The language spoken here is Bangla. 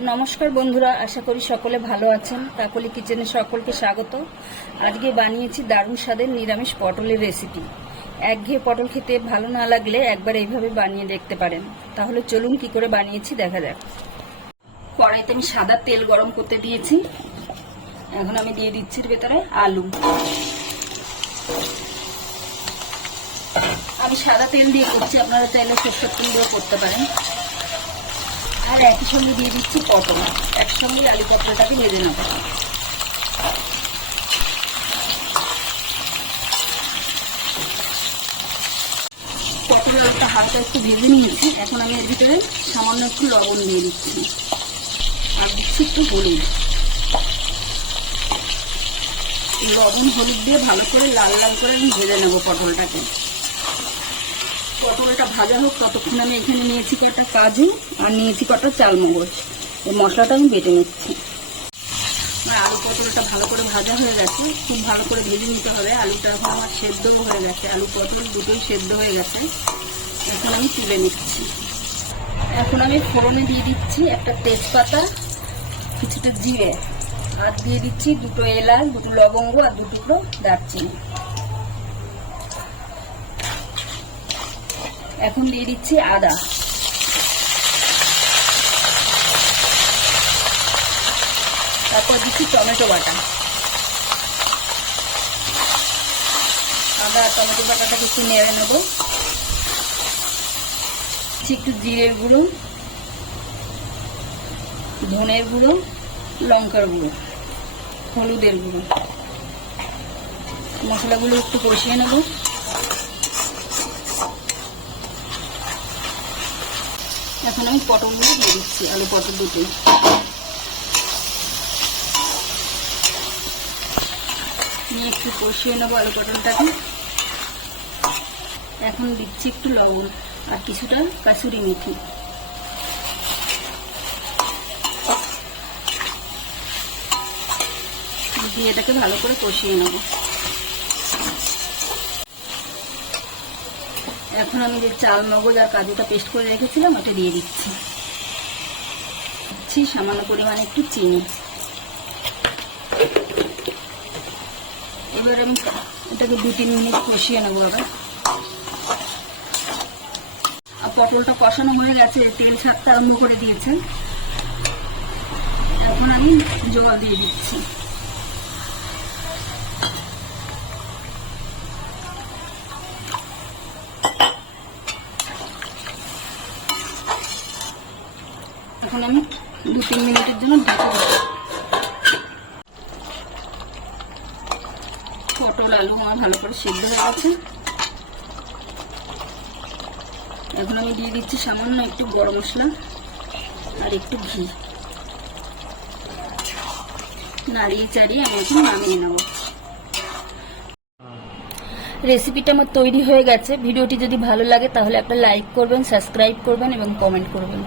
নমস্কার বন্ধুরা, আশা করি সকলে ভালো আছেন। কাকলি কিচেনে সকলকে স্বাগত। আজকে বানিয়েছি দারুণ স্বাদের নিরামিষ পটলের রেসিপি। একঘেয়ে পটল খেতে ভালো না লাগলে একবার এইভাবে বানিয়ে দেখতে পারেন। তাহলে চলুন কি করে বানিয়েছি দেখা যাক। কড়াইতে আমি সাদা তেল গরম করতে দিয়েছি। এখন আমি দিয়ে দিচ্ছি এর ভেতরে আলু। আমি সাদা তেল দিয়ে করছি, আপনারা চাইলে সরষের তেল দিয়েও করতে পারেন। আর একই সঙ্গে দিয়ে দিচ্ছি পটল। একসঙ্গে আলু পটলটাকে ভেজে নেব। পটল আলুটা হালকা একটু ভেজে নিয়েছি। এখন আমি এর ভিতরে সামান্য একটু লবণ দিয়ে দিচ্ছি আর দিচ্ছি একটু হলুদ। লবণ হলুদ দিয়ে ভালো করে লাল লাল করে আমি ভেজে নেব পটলটাকে। পটলটা ভাজা হোক ততক্ষণ আমি এখানে নিয়েছি কটা কাজু আর নিয়েছি কটা চালমগজ। এই মশলাটা আমি বেটে নিচ্ছি। আলু পটলটা ভালো করে ভাজা হয়ে গেছে, খুব ভালো করে ভেজে নিতে হবে। আলুটা এখন আমার সেদ্ধ হয়ে গেছে, আলু পটল দুটোই সেদ্ধ হয়ে গেছে। এখন আমি তুলে নিচ্ছি। এখন আমি ফোড়নে দিয়ে দিচ্ছি একটা তেজপাতা, কিছুটা জিরে, আর দিয়ে দিচ্ছি দুটো এলাচ, দুটো লবঙ্গ আর দু টুকরো দারচিনি। এখন দিয়ে দিচ্ছি আদা, তারপর দিচ্ছি টমেটো বাটা। আদা আর টমেটো বাটাটাকে একটু নেড়ে নেব। একটু জিরের গুঁড়ো, ধনের গুঁড়ো, লঙ্কার গুঁড়ো, হলুদের গুঁড়ো। মশলাগুলো একটু কষিয়ে নেব। এখন আমি পটলগুলো দিয়ে দিচ্ছি, আলু পটল দুটোই। নিয়ে একটু কষিয়ে নেবো আলু পটলটাকে। এখন দিচ্ছি একটু লবণ আর কিছুটা কাসুরি মেথি। দিয়ে এটাকে ভালো করে কষিয়ে নেব। এখন আমি যে চাল মগজ আর কাজুটা পেস্ট করে রেখেছিলাম ওটা দিয়ে দিচ্ছি। সামান্য পরিমাণে একটু চিনি। এবার আমি এটাকে 2-3 মিনিট কষিয়ে নেবো আবার। আর পটলটা কষানো হয়ে গেছে, তেল ছাড়তে আরম্ভ করে দিয়েছে। এখন আমি জল দিয়ে দিচ্ছি। এখন আমি 2-3 মিনিটের জন্য ঢেকে দেবো। পটল আলু আমার ভালো করে সিদ্ধ হয়ে গেছে। এখন আমি দিয়ে দিচ্ছি সামান্য একটু গরম মশলা আর একটু ঘি। নাড়িয়ে চাড়িয়ে আমি এখন নামিয়ে নেব। রেসিপিটা আমার তৈরি হয়ে গেছে। ভিডিওটি যদি ভালো লাগে তাহলে একটা লাইক করবেন, সাবস্ক্রাইব করবেন এবং কমেন্ট করবেন।